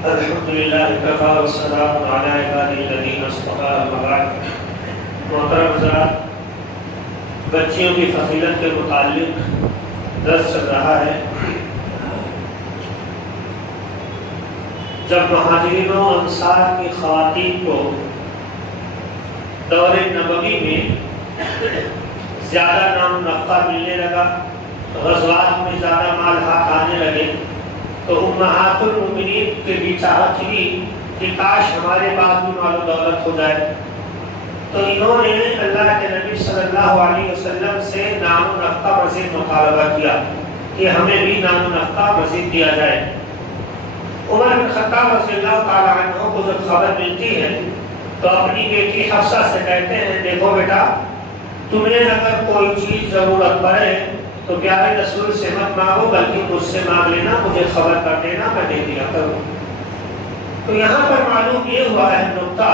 الحمدللہ کفی والسلام علی عبادہ الذین اصطفی اما بعد۔ محترم حضرات، بچیوں کی فضیلت کے متعلق درس چل رہا ہے۔ جب مہاجرین و انصار کی خواتین کو دور نبوی میں زیادہ نام نفقہ ملنے لگا، غزوات میں زیادہ مال ہاتھ آنے لگے، تو امہات المؤمنین کے بھی چاہت تھی کہ کاش ہمارے پاس بھی مال و دولت ہو جائے، تو انہوں نے اللہ کے نبی صلی اللہ علیہ وسلم سے نام و نفقہ مزید مطالبہ کیا کہ ہمیں بھی نام و نفقہ مزید دیا جائے۔ عمر بن خطاب رضی اللہ تعالیٰ عنہ کو جب خبر ملتی ہے تو اپنی بیٹی حفصہ سے کہتے ہیں، دیکھو بیٹا، تمہیں اگر کوئی چیز ضرورت پڑے تو پیارے رسول سے مت مانگو بلکہ مجھ سے مانگ لینا، مجھے خبر کر دینا، میں دے دیا کروں۔ تو یہاں پر معلوم یہ ہوا ہے نقطہ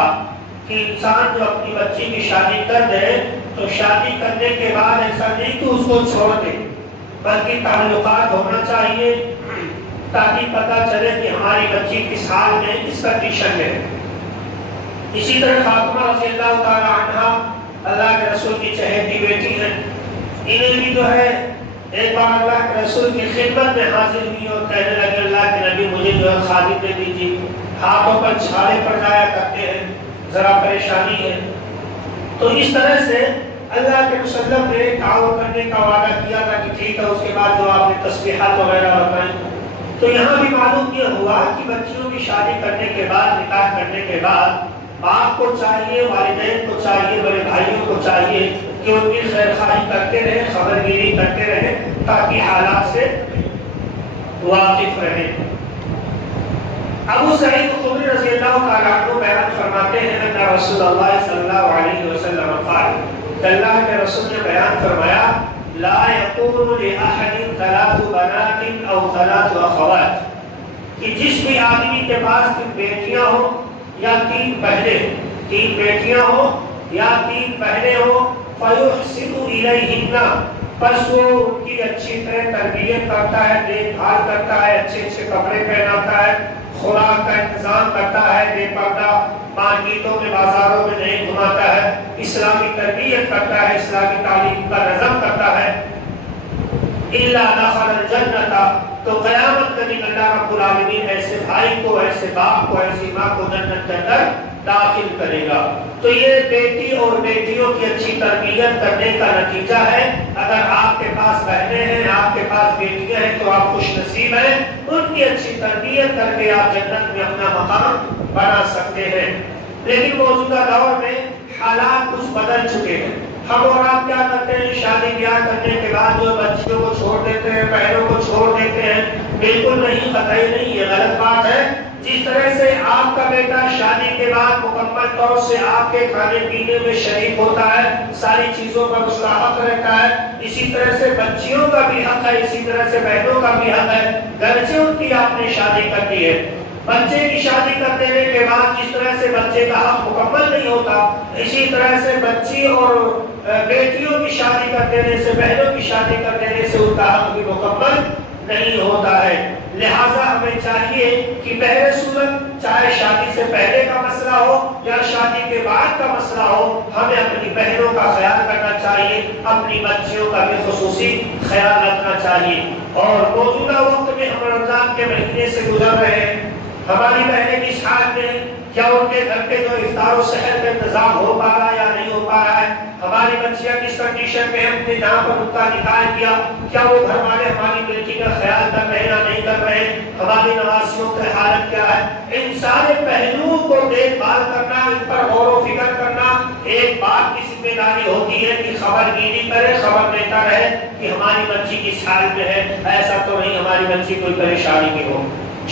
کہ انسان جو اپنی بچی کی شادی کر دے تو شادی کرنے کے بعد ایسا نہیں کہ اس کو چھوڑ دے، بلکہ تعلقات ہونا چاہیے تاکہ پتہ چلے کہ ہماری بچی کس حال میں کس کنڈیشن ہے۔ اسی طرح فاطمہ رضی اللہ تعالی عنہا اللہ کے رسول کی چہیتی بیٹی ہیں، انہیں بھی جو ہے ایک بار اللہ کے رسول کی خدمت میں حاضر ہوئی اور کہنے لگے، اللہ کے نبی مجھے جو ہے خادم دے دیجیے، ہاتھوں پر چھالے پڑ جایا کرتے ہیں، ذرا پریشانی ہے۔ تو اس طرح سے اللہ کے وسلم نے تعاون کرنے کا وعدہ کیا تھا کہ ٹھیک ہے، اس کے بعد جو آپ نے تسبیحات وغیرہ بتائیں۔ تو یہاں بھی معلوم یہ ہوا کہ بچیوں کی شادی کرنے کے بعد، نکاح کرنے کے بعد باپ کو چاہیے، والدین کو چاہیے، بڑے بھائیوں کو چاہیے کہ ان کی خیر خواہی کرتے رہیں، خبرگیری کرتے رہیں تاکہ حالات سے واقف رہیں۔ ابو سعید خدری رضی اللہ تعالیٰ عنہ بیان فرماتے ہیں کہ رسول اللہ صلی اللہ علیہ وسلم قال، کہ اللہ کے رسول نے بیان فرمایا، لا يكون لأحد ثلاث بنات او ثلاث اخوات، کہ جس بھی آدمی کے پاس 3 بیٹیاں ہوں یا 3 بہنیں، 3 بیٹیاں ہوں یا 3 بہنیں ہوں، فَيُحْسِنُ إِلَيْهِنَّ، پس وہ ان کی اچھی طرح تربیت کرتا ہے، دیکھ بھال کرتا ہے، اچھے اچھے کپڑے پہناتا ہے، خوراک کا انتظام کرتا ہے، بے پردہ مارکیٹوں میں بازاروں میں نہیں گھماتا ہے، اسلامی تربیت کرتا ہے، اسلامی تعلیم کا نظم کرتا ہے، إِلَّا دَخَلَ الْجَنَّةَ، تو قیامت کے دن اللہ رب العالمین ایسے بھائی کو، ایسے باپ کو، ایسی ماں کو جنت کے اندر داخل کرے گا۔ تو یہ بیٹی اور بیٹیوں کی اچھی تربیت کرنے کا نتیجہ ہے۔ اگر آپ کے پاس بہنیں ہیں، آپ کے پاس بیٹیاں ہیں تو آپ خوش نصیب ہیں، ان کی اچھی تربیت کر کے آپ جنت میں اپنا مقام بنا سکتے ہیں۔ لیکن موجودہ دور میں حالات کچھ بدل چکے ہیں۔ ہم اور آپ کیا کرتے ہیں، شادی بیاہ کرنے کے بعد جو بچیوں کو چھوڑ دیتے ہیں، بہنوں کو چھوڑ دیتے ہیں۔ بالکل نہیں، قطعی نہیں، یہ غلط بات ہے۔ جس طرح سے آپ کا بیٹا شادی کے بعد مکمل طور سے آپ کے کھانے پینے میں شریک ہوتا ہے، ساری چیزوں پر اس کا حق رہتا ہے، اسی طرح سے بچیوں کا بھی حق ہے، اسی طرح سے بہنوں کا بھی حق ہے، گرچہ ان کی آپ نے شادی کر دی ہے۔ بچے کی شادی کر دینے کے بعد جس طرح سے بچے کا حق مکمل نہیں ہوتا، اسی طرح سے بچی اور بیٹیوں کی شادی کر دینے سے، بہنوں کی شادی کر دینے سے ان کا حق بھی مکمل نہیں ہوتا ہے۔ لہٰذا ہمیں چاہیے کہ بہر صورت، چاہے شادی سے پہلے کا مسئلہ ہو یا شادی کے بعد کا مسئلہ ہو، ہمیں اپنی بہنوں کا خیال کرنا چاہیے، اپنی بچیوں کا بھی خصوصی خیال رکھنا چاہیے۔ اور موجودہ وقت میں ہم رمضان کے مہینے سے گزر رہے ہیں، ہماری بہنیں کس حال میں، کیا ان کے گھر کے جو افطار و سحر کا انتظام ہو پا رہا ہے یا نہیں ہو پا رہا ہے، ہماری بچیاں کس کنڈیشن میں ہم نے جہاں پر ان کا نکاح کیا، کیا وہ گھر والے ہماری بیٹی کا خیال کر رہے ہیں یا نہیں کر رہے ہیں، ہماری نوازیوں کی حالت کیا ہے۔ ان سارے پہلوؤں کو دیکھ بھال کرنا، ان پر غور و فکر کرنا ایک باپ کی ذمہ داری ہوتی ہے کہ خبر گیری کرے، خبر دیتا رہے کہ ہماری بچی کس حال میں ہے، ایسا تو نہیں ہماری بچی کوئی پریشانی میں ہو۔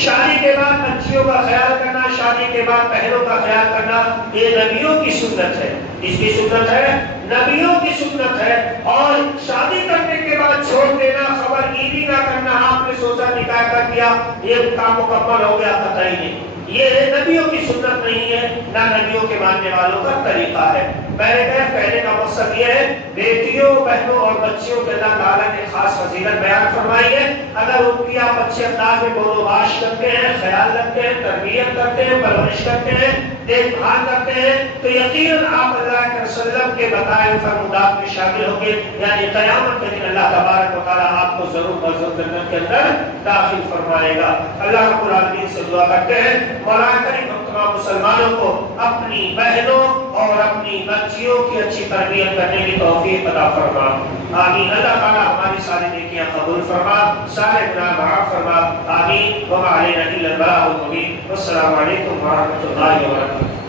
شادی کے بعد بچیوں کا خیال کرنا، شادی کے بعد بہنوں کا خیال کرنا، یہ نبیوں کی سنت ہے۔ اس کی سنت ہے، نبیوں کی سنت ہے۔ اور شادی کرنے کے بعد چھوڑ دینا، خبرگیری نہ کرنا، آپ نے سوچا نکاح کر دیا یہ کام مکمل ہو گیا، قطعی نہیں، یہ نبیوں کی سنت نہیں ہے، نہ نبیوں کے ماننے والوں کا طریقہ ہے۔ میرے کہنے کا مقصد یہ ہے بیٹیوں، بہنوں اور بچیوں کے اللہ تعالیٰ نے خاص فضیلت بیان فرمائی ہے۔ اگر ان کی آپ اچھے انداز میں بول و باش کرتے ہیں، خیال رکھتے ہیں، تربیت کرتے ہیں، پرورش کرتے ہیں، دیکھ بھال کرتے ہیں، تو یقیناً آپ اللہ کے وسلم کے بتائے فرمودات میں شامل ہوں گے، یعنی قیامت کے دن اللہ تبارک و تعالیٰ آپ کو ضرور جنت کے اندر داخل فرمائے گا۔ اللہ رب العالمین سے دعا کرتے ہیں مولا کریم تمام مسلمانوں کو اپنی بہنوں اور اپنی بچیوں کی اچھی تربیت کرنے کی توفیق عطا فرما، آمین۔ اللہ تعالیٰ ہماری ساری نیکیاں قبول فرما، سارے گناہ معاف فرما، آمین۔ وما علینا الا البلاغ المبین۔ والسلام علیکم ورحمۃ اللہ وبرکاتہ۔